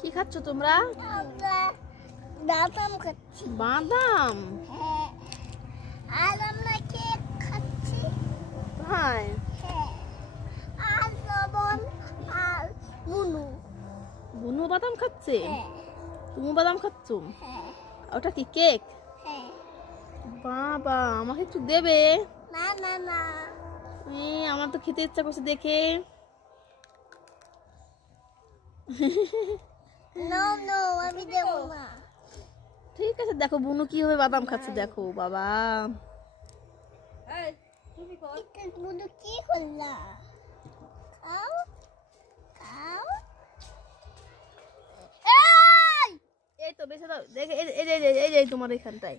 কি খাচ্ছ তোমরা? বাদাম খাচ্ছি। বাদাম? হ্যাঁ। আর আমরা কেক খাচ্ছি। হ্যাঁ। হ্যাঁ। আর লবণ আর বুনু। বুনু বাদাম খাচ্ছে? হ্যাঁ। তুমি বাদাম খাচ্ছ? হ্যাঁ। ওটা কি কেক? হ্যাঁ। বাবা, আমাকে একটু দেবে? না না না। আমার তো খেতে ইচ্ছা করছে দেখে। নো নো, আমি দেব না। ঠিক আছে, দেখো বুনু কিভাবে বাদাম খাচ্ছে, দেখো বাবা। বুনু কি করলা? খাও খাও। এই তো বেছে দাও, দেখে এই যে তোমার এখানটায়